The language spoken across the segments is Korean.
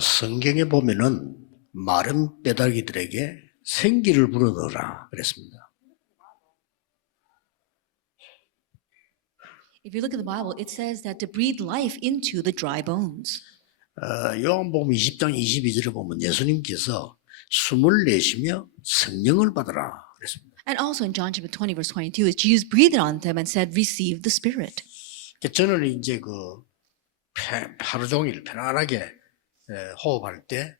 성경에 보면은 마른 뼈다귀들에게 생기를 불어넣으라 그랬습니다. If you look at the Bible, it says that to breathe life into the dry bones. 요한복음 20장 22절에 보면 예수님께서 숨을 내쉬며 성령을 받으라 그랬습니다. And also in John chapter 20, verse 22, Jesus breathed on them and said, receive the Spirit. 저는 이제 하루 종일 편안하게 호흡할 때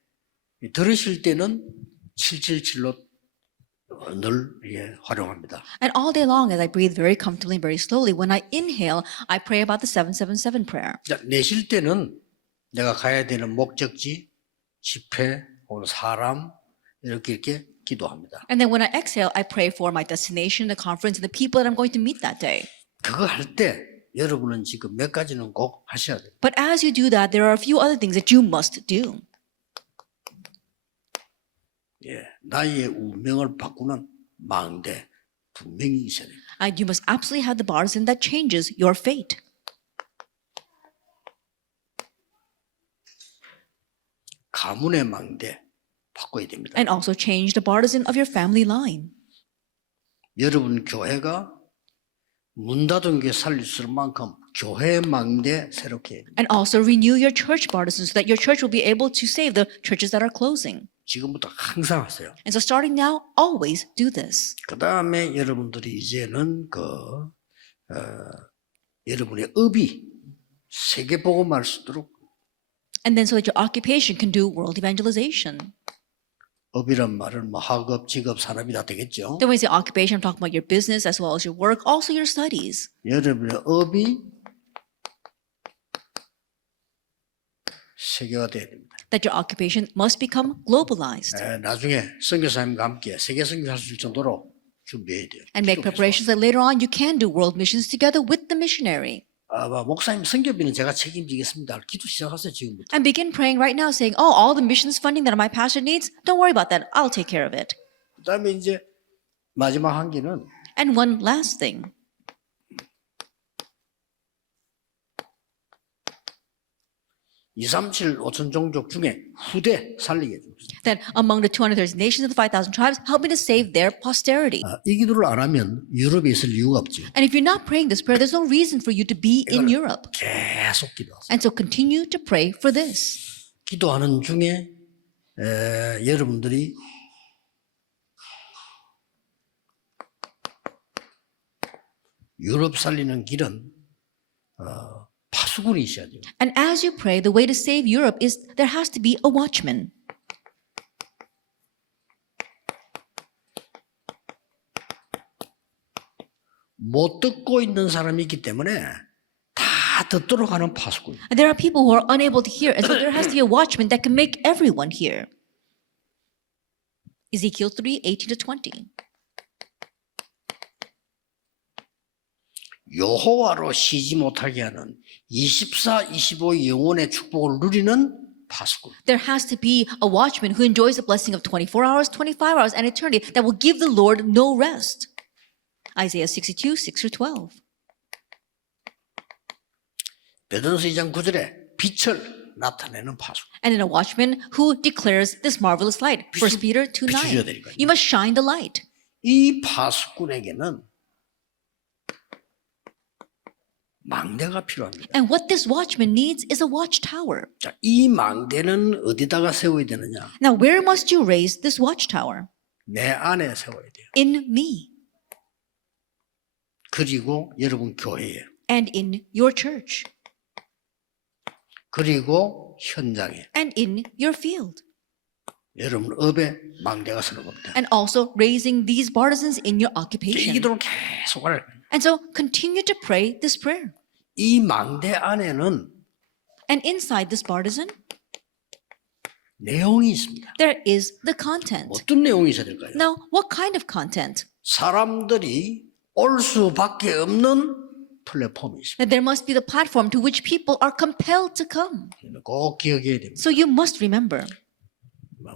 들으실 때는 777로 늘 활용합니다. And all day long, as I breathe very comfortably and very slowly, when I inhale, I pray about the 777 prayer. 자, 내쉴 때는 내가 가야 되는 목적지, 집회, 혹은 사람 이렇게 기도합니다. And then when I exhale, I pray for my destination, the conference, and the people that I'm going to meet that day. 그거 할 때 여러분은 지금 몇 가지는 꼭 하셔야 돼요. But as you do that, there are a few other things that you must do. 나의 운명을 바꾸는 망대 분명히 있어야 돼요. And you must absolutely have the bartizan that changes your fate. 가문의 망대 바꿔야 됩니다. And also change the bartizan of your family line. 여러분 교회가 문 닫은 게 살릴 수 있을 만큼 교회 망대 새롭게 해야 됩니다. And also renew your church bartizan so that your church will be able to save the churches that are closing. 지금부터 항상 하세요. And so starting now, always do this. 그 다음에 여러분들이 이제는 여러분의 업이 세계 복음화할 수 있도록 And then so that your occupation can do world evangelization. 업이란 말은 학업, 직업, 산업이 다 되겠죠. Then when we say occupation, I'm talking about your business as well as your work, also your studies. 여러분의 업이 세계화돼야 됩니다. That your occupation must become globalized. 나중에 선교사님과 함께 세계 선교할 수 있을 정도로 준비해야 돼요. And make preparations that later on you can do world missions together with the missionary. 목사님 선교비는 제가 책임지겠습니다. 기도 시작하세요 지금부터. And begin praying right now saying, oh, all the missions funding that my pastor needs, don't worry about that. I'll take care of it. 그다음에 이제 마지막 한 개는 And one last thing. 237 5천 종족 중에 후대 살리게 해줍니다. That among the 230 nations of the 5,000 tribes, help me to save their posterity. 이 기도를 안 하면 유럽에 있을 이유가 없죠. And if you're not praying this prayer, there's no reason for you to be in Europe. 계속 기도하세요. And so continue to pray for this. 기도하는 중에 여러분들이 유럽 살리는 길은 파수꾼이 있어야 돼요. And as you pray, the way to save Europe is there has to be a watchman. 못 듣고 있는 사람이 있기 때문에 다 듣도록 하는 파수꾼. And there are people who are unable to hear, and so there has to be a watchman that can make everyone hear. Ezekiel 3:18-20. 여호와로 쉬지 못하게 하는 24, 25 영혼의 축복을 누리는 파수꾼. There has to be a watchman who enjoys the blessing of 24 hours, 25 hours, and eternity that will give the Lord no rest. Isaiah 62, 6-12. 베드로서 2장 9절에 빛을 나타내는 파수꾼. And then a watchman who declares this marvelous light. 1 Peter 2:9. You must shine the light. 이 파수꾼에게는 망대가 필요합니다. And what this watchman needs is a watchtower. 자, 이 망대는 어디다가 세워야 되느냐? Now, where must you raise this watchtower? 내 안에 세워야 돼요. In me 그리고 여러분 교회에. and in your church 그리고 현장에. and in your field. 여러분 업에 망대가 서는 겁니다. And also raising these partisans in your 이 occupation. 기도를 계속 하라. And so continue to pray this prayer. 이 망대 안에는 And inside this partisan, 내용이 있습니다. there is the content. 어떤 내용이 있어야 될까요? Now, what kind of content? 사람들이 올 수밖에 없는 플랫폼이 있습니다. That there must be the platform to which people are compelled to come. 꼭 기억해야 됩니다. So you must remember.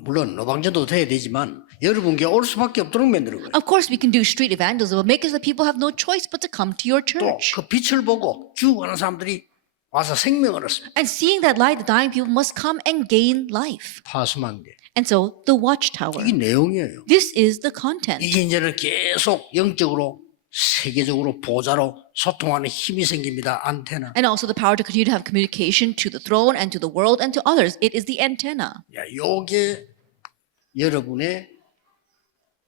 물론 노방전도 돼야 되지만 여러분께 올 수밖에 없도록 만드는 거예요. Of course, we can do street evangelism, but make it so that people have no choice but to come to your 또 church. 그 빛을 보고 죽어가는 사람들이 와서 생명을 얻습니다. And seeing that light, the dying people must come and gain life. 파수망대. And so the watchtower. 이게 내용이에요. This is the content. 이게 이제는 계속 영적으로 세계적으로 보좌로 소통하는 힘이 생깁니다. 안테나. And also the power to continue to have communication to the throne and to the world and to others. It is the antenna. 야, 요게 여러분의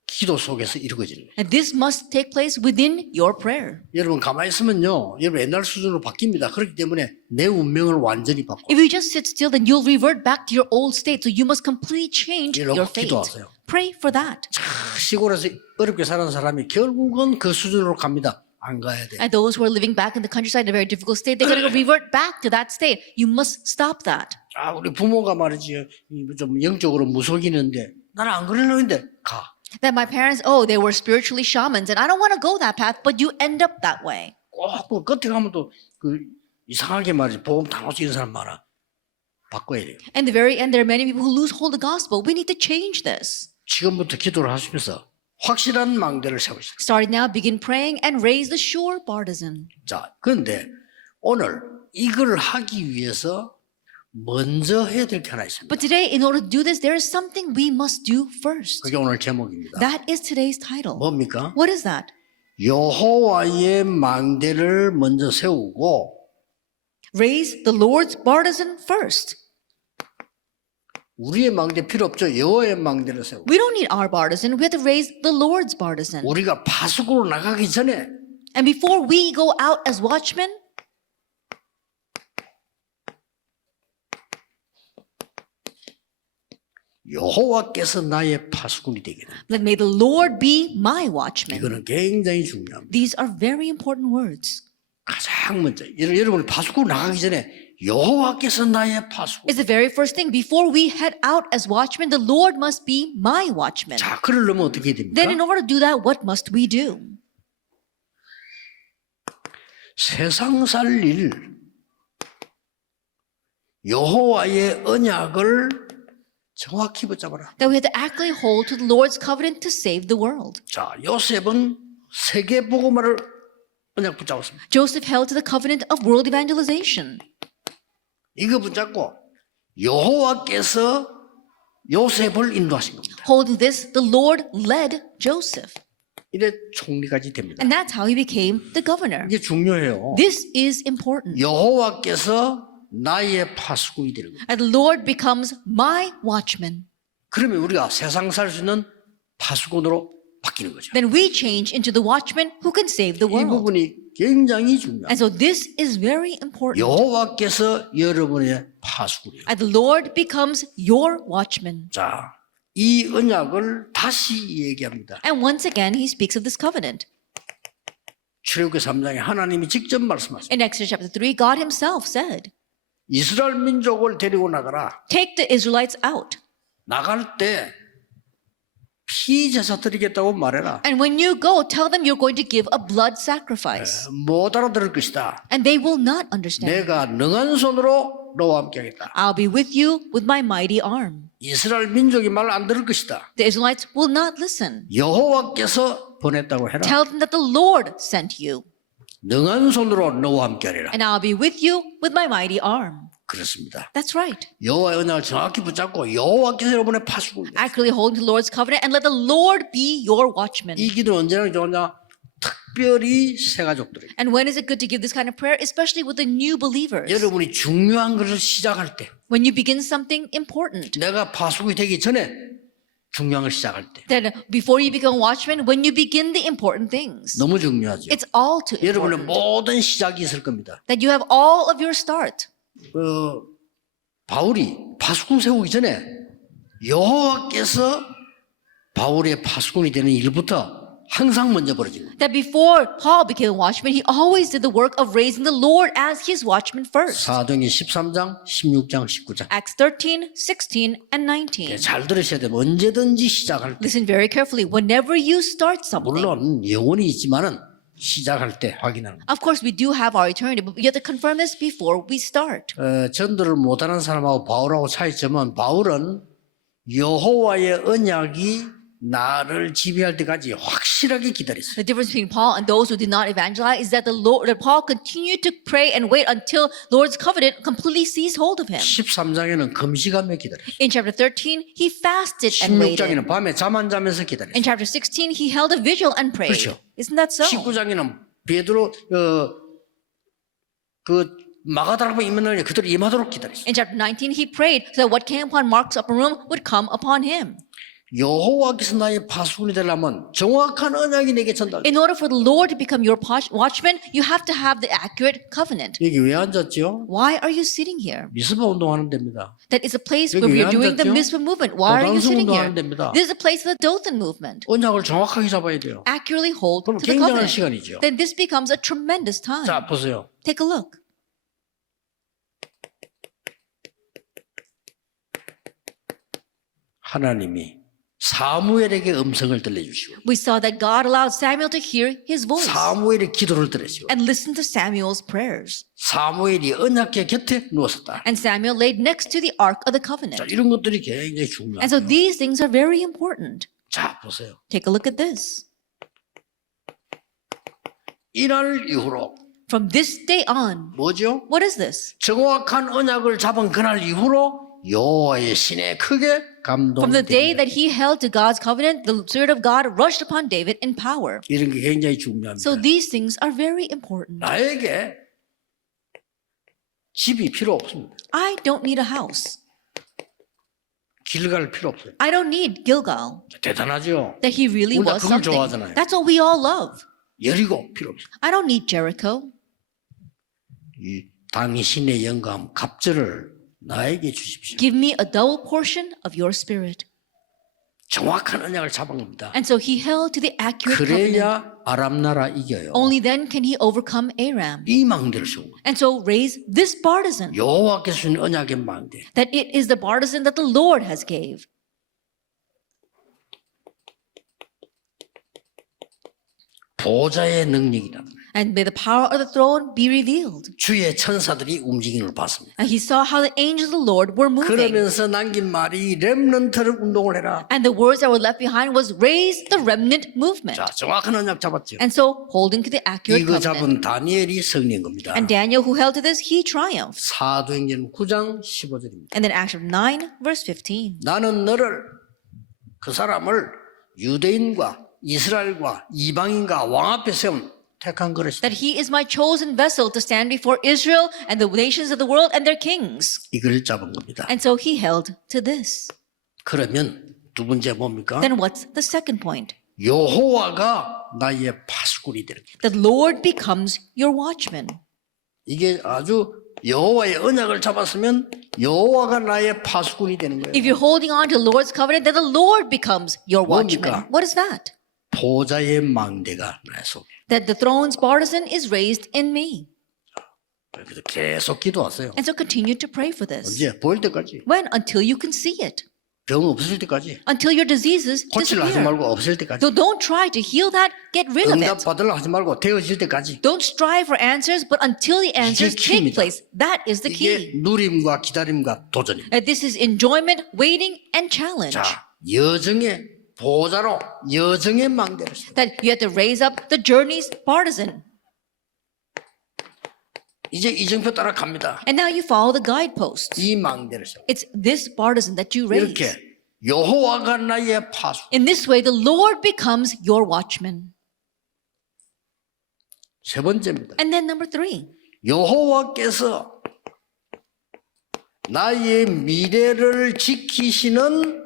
기도 속에서 이루어지는 거예요. And this must take place within your prayer. 여러분 가만히 있으면요, 여러분 옛날 수준으로 바뀝니다. 그렇기 때문에 내 운명을 완전히 바꿔. If you just sit still, then you'll revert back to your old state. So you must completely change 이러고 your fate. 기도하세요. Pray for that. 시골에서 어렵게 사는 사람이 결국은 그 수준으로 갑니다. 안 가야 돼. And those who are living back in the countryside in a very difficult state, they're going to revert back to that state. You must stop that. 아, 우리 부모가 말이지 좀 영적으로 무속이는데 나는 안 그러는데 가. That my parents, oh, they were spiritually shamans, and I don't want to go that path, but you end up that way. 꼭 끝에 가면 또 그 이상하게 말이지 복음 다 놓치는 사람 많아. 바꿔야 돼요. And the very end, there are many people who lose hold of the gospel. We need to change this. 지금부터 기도를 하시면서 확실한 망대를 세우시다. Starting now, begin praying and raise the sure Bartizan. 자, 그런데 오늘 이걸 하기 위해서 먼저 해야 될 게 하나 있습니다. But today, in order to do this, there is something we must do first. 그게 오늘 제목입니다. That is today's title. 뭡니까? What is that? 여호와의 망대를 먼저 세우고 Raise the Lord's Bartizan first. 우리의 망대 필요 없죠. 여호와의 망대를 세우고 We don't need our Bartizan. We have to raise the Lord's Bartizan. 우리가 파수구로 나가기 전에 And before we go out as watchmen, 여호와께서 나의 파수꾼이 되게 됩니다. then may the Lord be my watchman. 이거는 굉장히 중요합니다. These are very important words. 가장 먼저 여러분 파수꾼 나가기 전에 여호와께서 나의 파수꾼. It's the very first thing. Before we head out as watchmen, the Lord must be my watchman. 자, 그러려면 어떻게 됩니까? Then in order to do that, what must we do? 세상 살릴 여호와의 언약을 정확히 붙잡아라. That we have to actively hold to the Lord's covenant to save the world. 자, 요셉은 세계 복음화를 언약 붙잡았습니다. Joseph held to the covenant of world evangelization. 이거 붙잡고 여호와께서 요셉을 인도하신 겁니다. Holding this, the Lord led Joseph. 이래 총리까지 됩니다. And that's how he became the governor. 이게 중요해요. This is important. 여호와께서 나의 파수꾼이 되는 거예요. And the Lord becomes my watchman. 그러면 우리가 세상 살 수 있는 파수꾼으로 바뀌는 거죠. Then we change into the watchman who can save the 이 world. 부분이 굉장히 중요합니다. And so this is very important. 여호와께서 여러분의 파수꾼이에요. And the Lord becomes your watchman. 자, 이 언약을 다시 얘기합니다. And once again, he speaks of this covenant. 출애굽기 3장에 하나님이 직접 말씀하셨습니다. In Exodus chapter 3, God himself said, 이스라엘 민족을 데리고 나가라. take the Israelites out. 나갈 때 피제사 드리겠다고 말해라. And when you go, tell them you're going to give a blood sacrifice. 못 알아들을 것이다. And they will not understand. 내가 능한 손으로 너와 함께 하겠다. I'll be with you with my mighty arm. 이스라엘 민족이 말 안 들을 것이다. The Israelites will not listen. 여호와께서 보냈다고 해라. Tell them that the Lord sent you. 능한 손으로 너와 함께 하리라. And I'll be with you with my mighty arm. 그렇습니다. That's right. 여호와의 언약을 정확히 붙잡고 여호와께서 여러분의 파수꾼. Accurately hold to the Lord's covenant and let the Lord be your watchman. 이 기도는 언제나 좋으냐? 특별히 새 가족들에게. And when is it good to give this kind of prayer? Especially with the new believers. 여러분이 중요한 것을 시작할 때, When you begin something important. 내가 파수꾼이 되기 전에 중요한 걸 시작할 때, That before you become a watchman, when you begin the important things. 너무 중요하죠. It's all too 여러분의 important. 모든 시작이 있을 겁니다. That you have all of your start. 바울이 파수꾼 세우기 전에 여호와께서 바울의 파수꾼이 되는 일부터 항상 먼저 벌어진 겁니다. That before Paul became a watchman, he always did the work of raising the Lord as his watchman first. 사도행전 13장, 16장, 19장. Acts 13, 16, and 19. 잘 들으셔야 돼요. 언제든지 시작할 때. Listen very carefully. Whenever you start something, 물론 영혼이 있지만은 시작할 때 확인하는 거예요. of course, we do have our eternity, but you have to confirm this before we start. 전도를 못하는 사람하고 바울하고 차이점은 바울은 여호와의 언약이 나를 지배할 때까지 확실하게 기다렸어요. The difference between Paul and those who did not evangelize is that that Paul continued to pray and wait until Lord's covenant completely seized hold of him. 13장에는 금식하며 기다렸어요. In chapter 13, he fasted and waited. 16장에는 밤에 잠 안 자면서 기다렸어요. In chapter 16, he held a vigil and prayed. 그렇죠. Isn't that so? 19장에는 베드로 그 마가다락방 임하는 그대로 임하도록 기다렸어요. In chapter 19, he prayed so that what came upon Mark's upper room would come upon him. 여호와께서 나의 파수꾼이 되려면 정확한 언약이 내게 전달. In order for the Lord to become your watchman, you have to have the accurate covenant. 여기 왜 앉았죠? Why are you sitting here? 미스바 운동하는 데입니다. That is a place 여기 where we 왜 are doing the 앉았죠? Mitzvah movement. Why are you 도단성 sitting 운동하는 here? 데입니다. This is a place of the Dothan movement. 언약을 정확하게 잡아야 돼요. Accurately hold 그럼 to the 굉장한 covenant. 시간이죠. Then this becomes a tremendous time. 자, 보세요. Take a look. 하나님이 사무엘에게 음성을 들려주시고 We saw that God allowed Samuel to hear his voice 사무엘의 기도를 들으시고 and listen to Samuel's prayers. 사무엘이 언약궤 곁에 누웠었다. And Samuel laid next to the Ark of the 자, Covenant. 이런 것들이 굉장히 And so 중요해요. these things are very important. 자, 보세요. Take a look at this. 이날 이후로 From this day on, 뭐죠? what is this? 정확한 언약을 잡은 그날 이후로 여호와의 신에 크게 From the day 감동됩니다. that he held to God's covenant, the Spirit of God rushed upon David in power. 이런 게 굉장히 중요합니다. So these things are very important. 나에게 집이 필요 없습니다. I don't need a house. 길 갈 필요 없어요. I don't need Gilgal. 대단하죠? That he really 우리 다 was 그걸 something. 좋아하잖아요. That's what we all love. 여리고 필요 없어요. I don't need Jericho. 이 당신의 영감 갑절을 나에게 주십시오. Give me a double portion of your spirit. 정확한 언약을 잡은 겁니다. And so he held to the accurate covenant. 그래야 아람 나라 이겨요. Only then can he overcome Aram. 이 망대를 세운 거예요. And so raise this Bartizan. 여호와께서 주신 언약의 망대. That it is the Bartizan that the Lord has gave. 보좌의 능력이다. And may the power of the throne be revealed. 주의 천사들이 움직임을 봤습니다. And he saw how the angels of the Lord were moving. 그러면서 남긴 말이 렘넌트를 운동을 해라. And the words that were left behind was raise the remnant movement. 자, 정확한 언약 잡았죠. And so holding to the accurate 이거 covenant. 잡은 다니엘이 승리한 겁니다. And Daniel, who held to this, he triumphed. 사도행전 9장 15절입니다. And then Acts 9, verse 15. 나는 너를 그 사람을 유대인과 이스라엘과 이방인과 왕 앞에 세운 택한 그릇이다. That he is my chosen vessel to stand before Israel and the nations of the world and their kings. 이걸 잡은 겁니다. And so he held to this. 그러면 두 번째 뭡니까? Then what's the second point? 여호와가 나의 파수꾼이 되는 겁니다. The Lord becomes your watchman. 이게 아주 여호와의 언약을 잡았으면 여호와가 나의 파수꾼이 되는 거예요. If you're holding on to the Lord's covenant, then the Lord becomes your watchman. 뭡니까? What is that? 보좌의 망대가 나의 속에. That the throne's partisan is raised in me. 그래서 계속 기도하세요. And so continue to pray for this. 언제? 보일 때까지. When? Until you can see it. 병 없을 때까지. Until your diseases 고치려 하지 disappear. 말고 없을 때까지. So don't try to heal that, get rid of 응답 it. 받으려 하지 말고 되어질 때까지. Don't strive for answers, but until the answers 이게 take 키입니다. place. That is the 이게 key. 누림과 기다림과 도전입니다. This is enjoyment, waiting, and challenge. 자, 여정의 보좌로 여정의 망대를 세워. That you have to raise up the journey's partisan. 이제 이정표 따라 갑니다. And now you follow the guideposts. 이 망대를 세워. It's this partisan that you raise. 이렇게 여호와가 나의 파수. In this way, the Lord becomes your watchman. 세 번째입니다. And then number 3, 여호와께서 나의 미래를 지키시는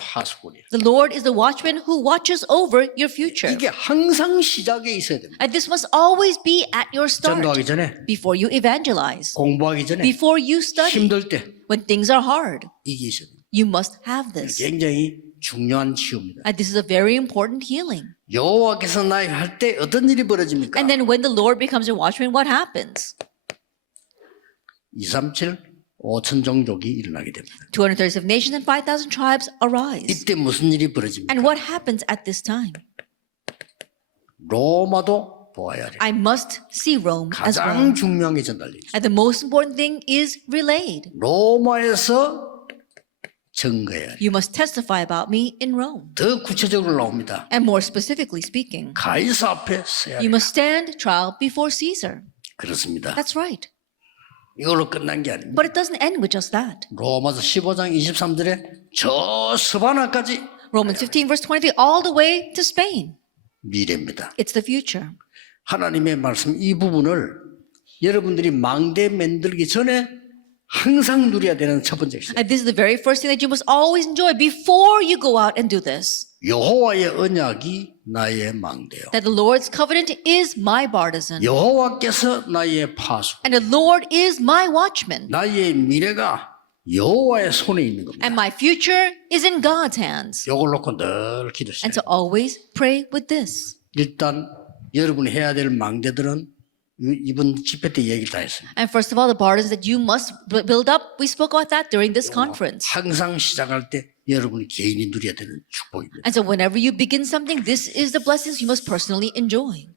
파수꾼이에요. the Lord is the watchman who watches over your future. 이게 항상 시작에 있어야 됩니다. And this must always be at your start. 전도하기 전에, Before you evangelize. 공부하기 전에, Before you study. 힘들 때 When things are hard. 이게 있어야 됩니다. You must have this. 굉장히 중요한 치유입니다. And this is a very important healing. 여호와께서 나에게 할 때 어떤 일이 벌어집니까? And then when the Lord becomes your watchman, what happens? 237 5천 종족이 일어나게 됩니다. 237 nations and 5,000 tribes arise. 이때 무슨 일이 벌어집니까? And what happens at this time? 로마도 보아야 돼. I must see Rome as well. 가장 중요한 게 전달되죠. And the most important thing is relayed. 로마에서 증거해야 해요. You must testify about me in Rome. 더 구체적으로 나옵니다. And more specifically speaking, 가이사 앞에 서야 you 해요. must stand trial before Caesar. 그렇습니다. That's right. 이걸로 끝난 게 아닙니다. But it doesn't end with just that. 로마서 15장 23절에 저 스바나까지 Romans 15 verse 23, all the way to Spain. 미래입니다. It's the future. 하나님의 말씀 이 부분을 여러분들이 망대 만들기 전에 항상 누려야 되는 첫 번째 시작. And this is the very first thing that you must always enjoy before you go out and do this. 여호와의 언약이 나의 망대요. That the Lord's covenant is my bartizan. 여호와께서 나의 파수. And the Lord is my watchman. 나의 미래가 여호와의 손에 있는 겁니다. And my future is in God's hands. 이걸 놓고 늘 기도해요. And so always pray with this. 일단 여러분이 해야 될 망대들은 이번 집회 때 얘기를 다 했습니다. And first of all, the bartizans that you must build up, we spoke about that during this conference. 항상 시작할 때 여러분이 개인이 누려야 되는 축복입니다. And so whenever you begin something, this is the blessings you must personally enjoy.